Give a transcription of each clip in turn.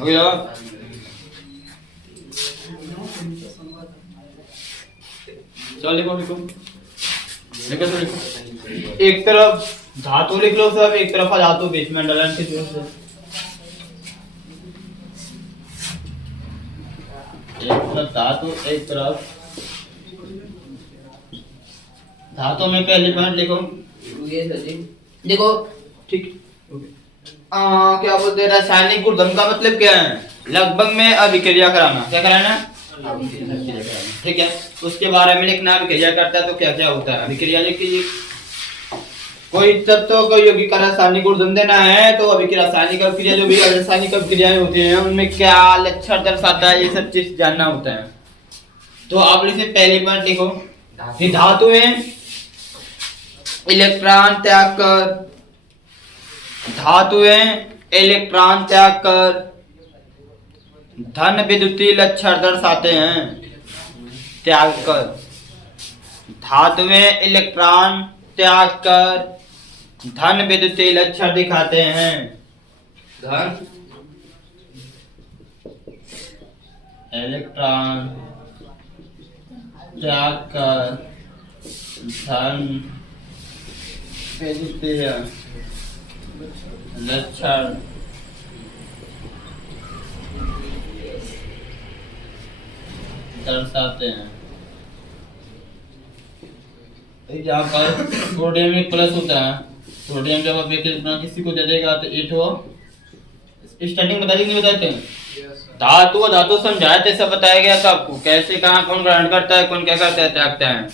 हो गया। चलो लिखो लिखो लिखो तो लिखो। एक तरफ धातु लिख लो सब, एक तरफ अधातु बीच में अंडरलाइन की जरूरत है। एक तरफ धातु, एक तरफ धातु में पहली पॉइंट लिखो। ये सर जी देखो ठीक क्या बोलते हैं, रासायनिक गुणधर्म का मतलब क्या है? लगभग में अभिक्रिया कराना। क्या कराना? ठीक है, उसके बारे में लिखना। अभिक्रिया करता है तो क्या क्या होता है, अभिक्रिया लिख लीजिए। कोई तत्व को यौगिक का रासायनिक गुणधर्म देना है तो अभिक्रिया, रासायनिक अभिक्रिया जो भी रासायनिक अभिक्रियाएं होती हैं उनमें क्या लक्षण दर्शाता है, ये सब चीज जानना होता है। तो आप इसे पहली पॉइंट लिखो कि धातुएं इलेक्ट्रॉन त्याग कर, धातुएं इलेक्ट्रॉन त्याग कर धन विद्युतीय लक्षण दर्शाते हैं। त्याग कर, धातुएं इलेक्ट्रॉन त्याग कर धन विद्युतीय लक्षण दिखाते हैं। धन इलेक्ट्रॉन त्याग कर धन विद्युतीय लक्षण दर्शाते हैं। यहाँ पर सोडियम में प्लस होता है। सोडियम जब आप किसी को दे देगा तो ये तो स्टार्टिंग बता दी, नहीं बताते हैं? धातु धातु समझाया थे, सब बताया गया था आपको, कैसे कहाँ कौन ग्रहण करता है, कौन क्या करता है, त्यागता है।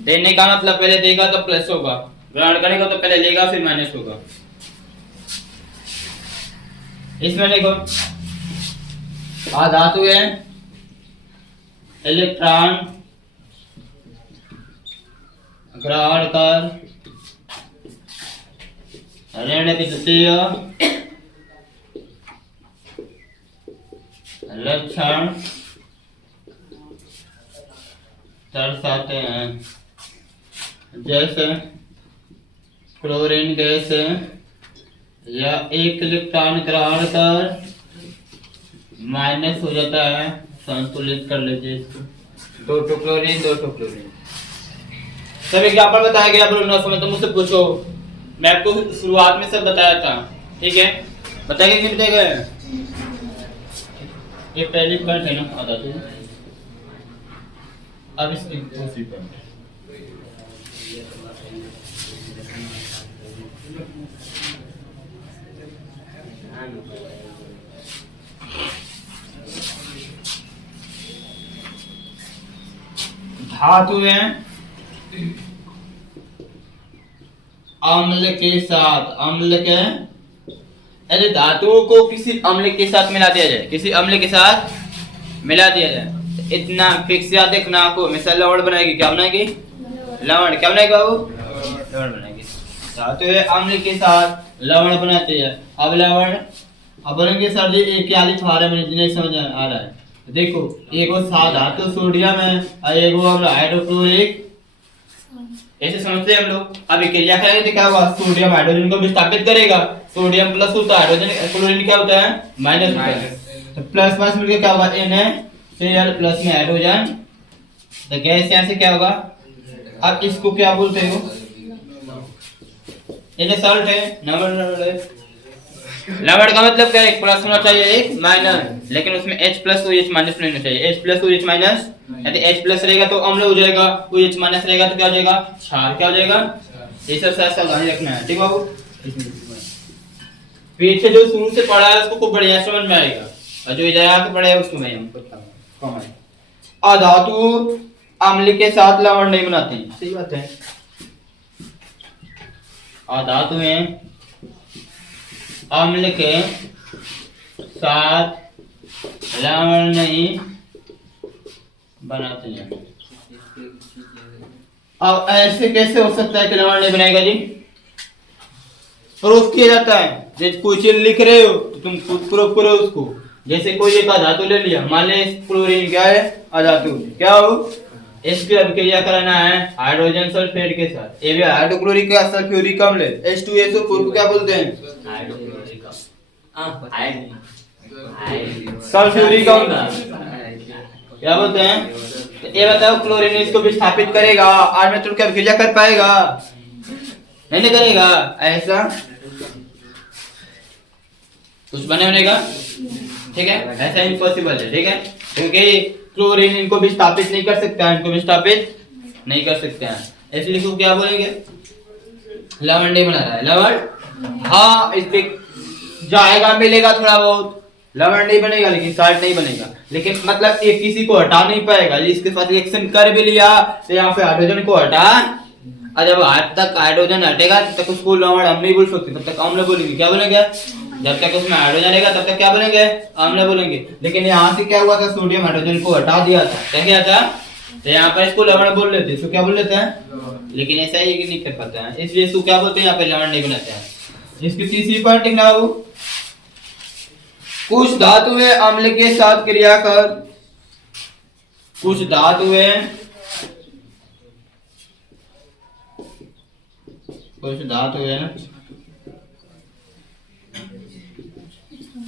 देने का मतलब पहले देगा तो प्लस होगा, ग्रहण करेगा तो पहले लेगा फिर माइनस होगा। इसमें देखो धातु है इलेक्ट्रॉन ग्रहण कर ऋण विद्युतीय लक्षण दर्शाते हैं। जैसे क्लोरीन गैस या एक इलेक्ट्रॉन ग्रहण कर माइनस हो जाता है, संतुलित कर लीजिए इसको। 2 क्लोरीन 2 क्लोरीन। सब एग्जाम्पल बताया गया, समझ तो मुझसे पूछो, मैं आपको शुरुआत में सब बताया था। ठीक है, बताया कि नहीं बताया गया? ये पहली पॉइंट है ना, आता तो अब इसकी दूसरी पॉइंट धातुएं अम्ल के साथ, अम्ल के यदि धातुओं को किसी अम्ल के साथ मिला दिया जाए, किसी अम्ल के साथ मिला दिया जाए, इतना फिक्स याद देखना आपको, हमेशा लवण बनाएगी। क्या बनाएगी? लवण। क्या बनाएगी बाबू? लवण बनाएगी। धातुएं अम्ल के साथ लवण बनाते हैं। अब लवण अब बनेंगे सर जी, एक क्या लिखवा रहे हैं, नहीं समझ आ रहा है। देखो एक धातु सोडियम है और एक हम हाइड्रोक्लोरिक, ऐसे समझते हैं हम लोग। अब क्रिया करेंगे तो क्या होगा, सोडियम हाइड्रोजन को विस्थापित करेगा, सोडियम प्लस होता है, हाइड्रोजन क्लोरीन क्या होता है, माइनस होता है। तो प्लस प्लस मिलकर क्या होगा, NaCl प्लस में हाइड्रोजन, तो गैस यहाँ से क्या होगा। अब इसको क्या बोलते हो, ये सॉल्ट है, लवण का मतलब क्या है, एक प्लस होना चाहिए एक माइनस, लेकिन उसमें H प्लस और H माइनस नहीं होना चाहिए। H प्लस और H माइनस, यदि H प्लस रहेगा तो अम्ल हो जाएगा, वो H माइनस रहेगा तो क्या हो जाएगा, क्षार। क्या हो जाएगा, ये सब सावधानी रखना है। ठीक है बाबू, पीछे जो शुरू से पढ़ा है उसको खूब बढ़िया समझ में आएगा, और जो इधर आके पढ़ा है उसको मैं हमको अधातु अम्ल के साथ लवण नहीं बनाते। सही बात है, अधातुएं अम्ल के साथ लवण नहीं बनाते हैं। अब ऐसे कैसे हो सकता है कि लवण नहीं बनाएगा जी? प्रूफ किया जाता है। जैसे कोई चीज लिख रहे हो तो तुम खुद प्रूफ करो उसको। जैसे कोई एक अधातु ले लिया, मान ले क्लोरीन क्या है, अधातु क्या हो, इसकी अभिक्रिया कराना है हाइड्रोजन सल्फेट के साथ, ये भी हाइड्रोक्लोरिक सल्फ्यूरिक अम्ल है, H2SO4 को क्या बोलते हैं, सल्फ्यूरिक अम्ल क्या बोलते हैं? तो ये बताओ क्लोरीन इसको विस्थापित करेगा और में तुम क्या क्रिया कर पाएगा? नहीं करेगा। ऐसा कुछ बने होने का, ठीक है, ऐसा इम्पॉसिबल है, ठीक है, क्योंकि क्लोरीन इनको विस्थापित नहीं कर सकता है, इनको विस्थापित नहीं कर सकते हैं, इसलिए इसको क्या बोलेंगे? लवण नहीं बना रहा है, लवण हाँ इस पे जाएगा, मिलेगा थोड़ा बहुत, लवण नहीं बनेगा लेकिन साल्ट नहीं बनेगा, लेकिन मतलब एक किसी को हटा नहीं पाएगा, इसके साथ रिएक्शन कर भी लिया तो यहाँ पे हाइड्रोजन को हटा, और जब हाथ तक हाइड्रोजन हटेगा तब तक उसको लवण हम नहीं बोल सकते, तब तक अम्ल बोलेंगे। क्या बोलेंगे? जब तक उसमें हाइड्रोजन रहेगा तब तक क्या बोलेंगे? अम्ल बोलेंगे। लेकिन यहाँ से क्या हुआ था? सोडियम हाइड्रोजन को हटा दिया था, क्या किया था? तो यहाँ पर इसको लवण बोल लेते, इसको क्या बोल लेते हैं? लेकिन ऐसा ही नहीं कर पाते हैं, इसलिए इसको क्या बोलते हैं? यहाँ पे लवण नहीं बनाते हैं। इसकी तीसरी पॉइंट लिखना हो, कुछ धातुएं अम्ल के साथ क्रिया कर, कुछ धातुएं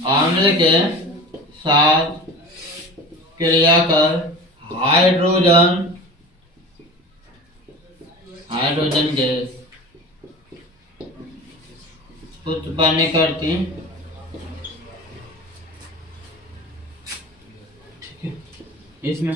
अम्ल के साथ क्रिया कर हाइड्रोजन गैस उत्पन्न करती, इसमें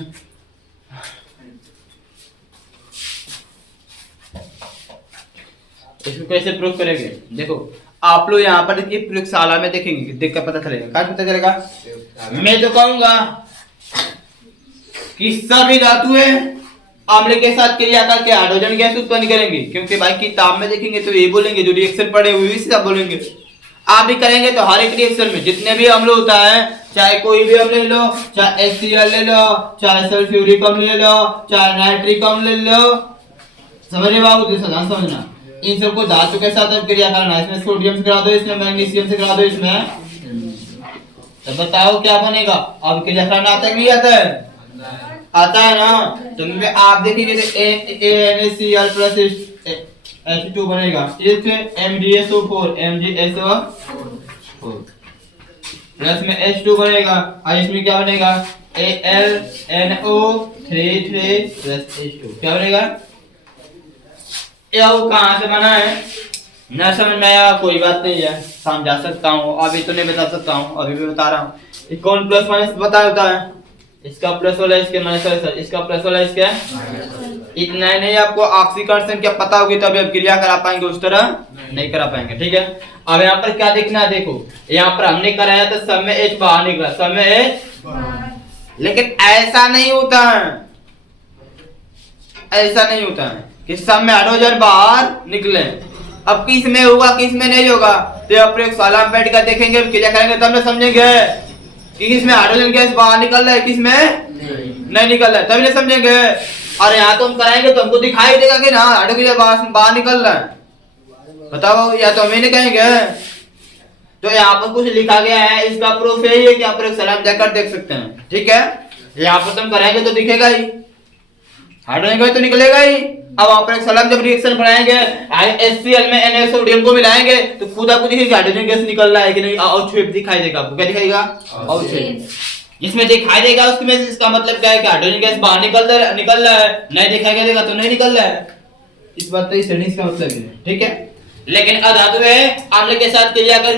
इसको कैसे प्रूव करेंगे? देखो आप लोग यहाँ पर देखिए, प्रयोगशाला में देखेंगे, देख कर पता चलेगा। क्या पता चलेगा? मैं तो कहूंगा कि सभी धातुएं अम्ल के साथ क्रिया करके हाइड्रोजन गैस उत्पन्न करेंगे, क्योंकि भाई किताब में देखेंगे तो ये बोलेंगे, जो रिएक्शन पढ़े हुए सब बोलेंगे। आप भी करेंगे तो हर एक रिएक्शन में जितने भी अम्ल होता है, चाहे कोई भी अम्ल ले लो, चाहे HCl ले लो, चाहे सल्फ्यूरिक अम्ल ले लो, चाहे नाइट्रिक अम्ल ले लो, समझ रहे बाबू? समझना, इन सबको धातु के साथ अब क्रिया करना है। इसमें सोडियम से करा दो, इसमें मैग्नीशियम से करा दो, इसमें तो बताओ क्या बनेगा? अब क्रिया करना आता है कि नहीं आता है? आता है ना? तो आप देखेंगे NaCl प्लस H2 बनेगा, इससे MgSO4 प्लस में H2 बनेगा, और इसमें क्या बनेगा? AlNO33 प्लस H2 क्या बनेगा? ये कहाँ से बना है न समझ में आया? कोई बात नहीं है, समझा सकता हूँ, अभी तो नहीं बता सकता हूँ, अभी भी बता रहा हूँ। ये कौन प्लस माइनस बता होता है? इसका प्लस वाला इसके माइनस वाला, इसका प्लस वाला इसके, इतना ही नहीं, आपको ऑक्सीकरण संख्या पता होगी तभी आप क्रिया करा पाएंगे, उस तरह नहीं करा पाएंगे, ठीक है। अब यहाँ पर क्या देखना है? देखो यहाँ पर हमने कराया तो सब में H बाहर निकला, सब में H, लेकिन ऐसा नहीं होता है, ऐसा नहीं होता है कि सब में हाइड्रोजन बाहर निकले। अब किस में होगा किस में नहीं होगा, तो आप प्रयोगशाला में बैठ कर देखेंगे, क्रिया करेंगे तब ना समझेंगे कि किसमें हाइड्रोजन गैस बाहर निकल रहा है, किसमें नहीं निकल रहा है, तभी नहीं समझेंगे। और यहाँ तो हम कराएंगे तो हमको दिखाई देगा कि ना हाइड्रोजन बाहर निकल रहा है, बताओ, या तो हमें नहीं कहेंगे। तो यहाँ पर कुछ लिखा गया है, इसका प्रूफ यही है कि आप प्रयोगशाला में जाकर देख सकते हैं, ठीक है। यहाँ पर तुम कराएंगे तो दिखेगा ही, हाइड्रोजन गैस तो निकलेगा ही। अब वहां पर एक सलाम जब रिएक्शन बनाएंगे, HCl में Na सोडियम को मिलाएंगे तो खुद आपको दिखेगा हाइड्रोजन गैस निकल रहा है कि नहीं, अवक्षेप दिखाई देगा आपको। क्या दिखाएगा? अवक्षेप। जिसमें दिखाई देगा उसमें इसका मतलब क्या है कि हाइड्रोजन गैस बाहर निकल रहा है, नहीं दिखाई देगा तो नहीं निकल रहा है। इस बात तो इस श्रेणी का मतलब है, ठीक है। लेकिन अधातुएं अम्ल के साथ क्रिया कर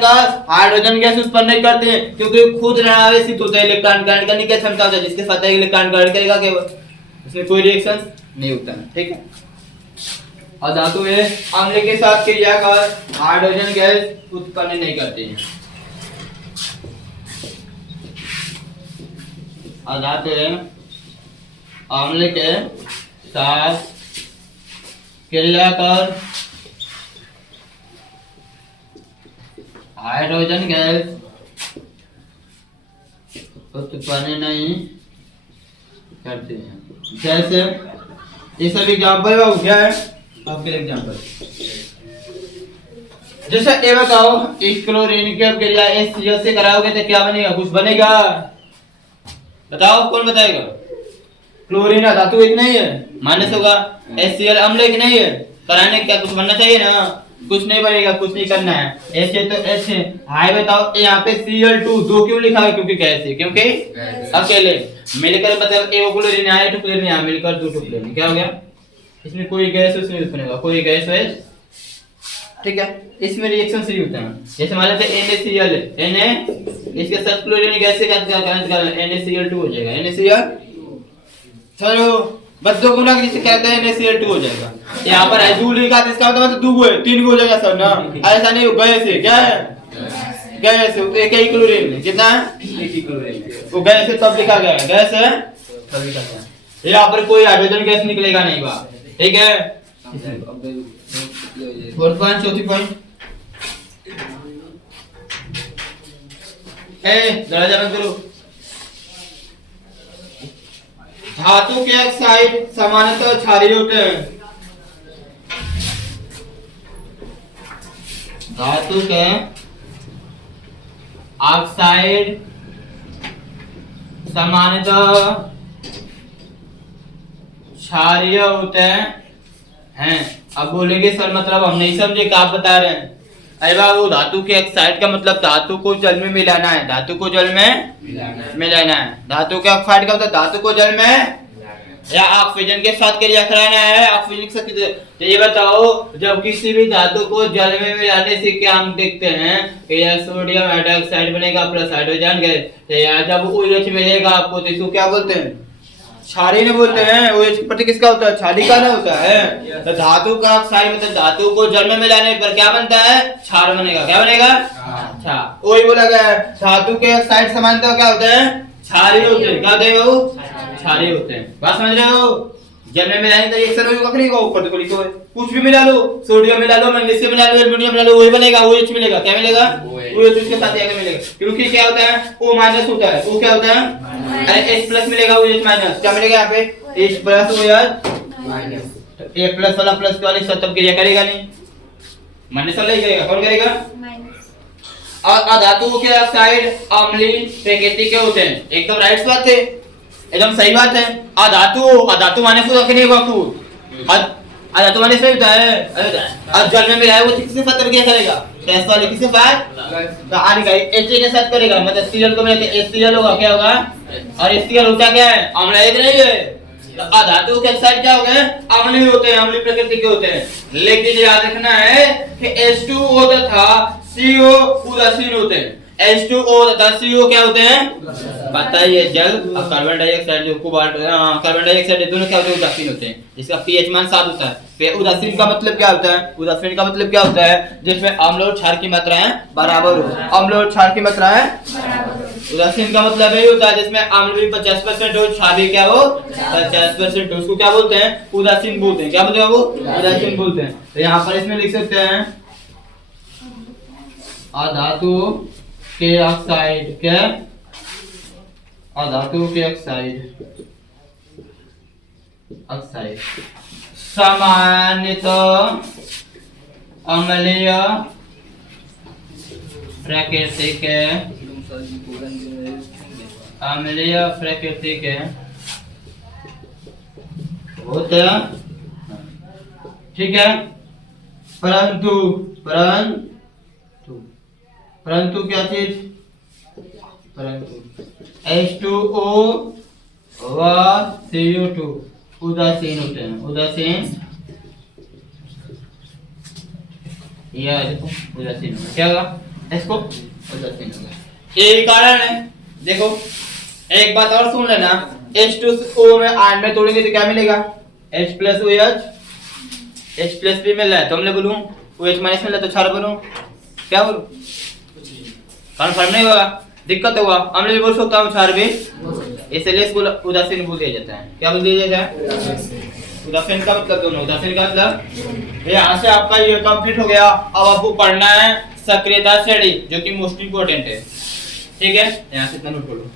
हाइड्रोजन गैस उत्पन्न नहीं करते हैं, क्योंकि खुद ऋणावेशित होता है, इलेक्ट्रॉन ग्रहण करने की क्षमता होता है, जिसके साथ इलेक्ट्रॉन ग्रहण करेगा केवल, उसमें कोई रिएक्शन नहीं होता है, ठीक है। अधातुएं अम्ल के साथ क्रिया कर हाइड्रोजन गैस उत्पन्न नहीं करते हैं। अधातुएं अम्ल के साथ क्रिया कर हाइड्रोजन गैस उत्पन्न नहीं करते हैं। जैसे ये सब एग्जाम्पल बाबू क्या है आपके एग्जाम्पल, जैसे ये बताओ इस क्लोरीन की क्रिया HCl से कराओगे तो क्या बनेगा? कुछ बनेगा? बताओ, कौन बताएगा? क्लोरीन धातु एक नहीं है, माइनस होगा, HCl अम्ल एक नहीं है, कराने क्या कुछ बनना चाहिए ना। कुछ नहीं बनेगा, कुछ नहीं करना है। H है तो H है। हाय बताओ यहाँ पे Cl2 दो क्यों लिखा है? क्योंकि गैस है, क्योंकि अकेले मिलकर मतलब एक को लेने आए, टुकड़े लेने आए, मिलकर दो टुकड़े लेने, क्या हो गया? इसमें कोई गैस उसमें नहीं बनेगा, कोई गैस है, ठीक है। इसमें रिएक्शन सही होता है। जैसे मान लेते हैं NaCl है, Na इसके साथ क्लोरीन गैस से NaCl2 हो जाएगा, NaCl। चलो बस दो गुना किसी कहते हैं NaCl2 हो जाएगा। यहाँ पर है दो लिखा तो इसका मतलब दो है, तीन हो जाएगा सब ना, ऐसा नहीं हो। गैस है, क्या है? गैस है, एक ही क्लोरीन कितना है? एक ही क्लोरीन। वो गैस है तब लिखा गया है, गैस है तब लिखा गया है। यहाँ पर कोई हाइड्रोजन गैस निकलेगा नहीं बा, ठीक है। फोर्थ पॉइंट, चौथी पॉइंट, दरवाजा बंद करो। धातु के ऑक्साइड सामान्यतः क्षारीय होते हैं। धातु के ऑक्साइड सामान्यतः क्षारीय होते हैं। अब बोलेंगे सर मतलब हम नहीं समझे, क्या आप बता रहे हैं? अरे बाबू धातु के ऑक्साइड का मतलब धातु को जल में मिलाना है, धातु को जल में मिलाना है। धातु के ऑक्साइड का मतलब धातु को जल में या ऑक्सीजन के साथ क्रिया कराना है, ऑक्सीजन के साथ। तो ये बताओ जब किसी भी धातु को जल में मिलाने से क्या हम देखते हैं कि यह सोडियम हाइड्रोक्साइड बनेगा प्लस हाइड्रोजन गैस। तो यार जब OH मिलेगा आपको तो इसको क्या बोलते हैं? क्षारीय ने बोलते हैं। OH प्रति किसका होता है? क्षारीय का ना होता है। तो धातु का ऑक्साइड मतलब धातु को जल में मिलाने पर क्या बनता है? क्षार बनेगा। क्या बनेगा? अच्छा, वही बोला गया है। धातु के ऑक्साइड सामान्यतः क्या होते हैं? क्षारीय होते हैं। क्या होते हैं वो? क्षारीय होते हैं। बात समझ रहे हो? जल में मिलाने का रिएक्शन होगा कभी को ऊपर तो लिखो, कुछ भी मिला लो, सोडियम मिला लो, मैग्नीशियम मिला लो, एल्युमिनियम मिला लो, वही बनेगा। OH मिलेगा। क्या मिलेगा? OH उसके साथ क्या मिलेगा? क्योंकि क्या होता है? O माइनस होता है। O क्या होता है? अरे H प्लस मिलेगा, OH माइनस। क्या मिलेगा यहाँ पे? H plus OH minus. तो A प्लस वाला प्लस वाले साथ तब क्रिया करेगा नहीं, माइनस वाला ही करेगा। कौन करेगा? और धातु के ऑक्साइड अम्लीय प्रकृति के होते हैं। एकदम राइट बात है, एकदम सही बात है। अधातु माने खुद नहीं हुआ खुद अधातु माने सही होता है। अब जल में मिलाया वो किसके साथ क्या करेगा? गैस वाले किसके साथ? तो आने का H के साथ करेगा, मतलब Cl को मिलाते HCl होगा। क्या होगा? और HCl होता क्या है? अम्लीय नहीं है। तो अधातु के ऑक्साइड क्या हो गए? अम्लीय होते हैं, अम्लीय प्रकृति के होते हैं। लेकिन याद रखना है कि H2O तथा CO उदासीन होते हैं। H2O तथा CO क्या होते हैं? बताइए। जल और कार्बन डाइऑक्साइड जो कार्बन डाइऑक्साइड दोनों क्या होते हैं? उदासीन होते हैं। इसका pH मान 7 होता है। उदासीन का मतलब क्या होता है? उदासीन का मतलब क्या होता है? जिसमें अम्ल और क्षार की मात्राएं बराबर हो। अम्ल और क्षार की मात्राएं उदासीन का मतलब यही होता है जिसमें अम्ल भी 50% हो, क्षार भी क्या हो? 50% हो। उसको क्या बोलते हैं? उदासीन बोलते हैं। क्या बोलते हैं वो? उदासीन बोलते हैं। तो यहाँ पर इसमें लिख सकते हैं अधातु के ऑक्साइड क्या? अधातु के ऑक्साइड सामान्यतः अम्लीय प्रकृति के होते हैं, ठीक है। परंतु क्या चीज? परंतु H2O व CO2 उदासीन होते हैं। उदासीन या उदासीन होगा। क्या होगा? इसको उदासीन होगा। यही कारण है। देखो एक बात और सुन लेना, H2O में आयन में तोड़ेंगे तो क्या मिलेगा? H plus OH, H plus भी मिल रहा है तो हमने बोलूं OH माइनस मिल रहा है तो क्षार बोलूं। क्या बोलूं? कन्फर्म नहीं होगा, दिक्कत होगा। हमने भी बोल सकता हूँ क्षार भी, इसलिए इसको उदासीन बोल दिया जाता है। क्या बोल दिया जाता है? उदासीन का मतलब दोनों। उदासीन का मतलब यहाँ से आपका ये कंप्लीट हो गया। अब आपको पढ़ना है सक्रियता श्रेणी जो कि मोस्ट इंपोर्टेंट है, ठीक है। यहाँ से इतना नोट करो।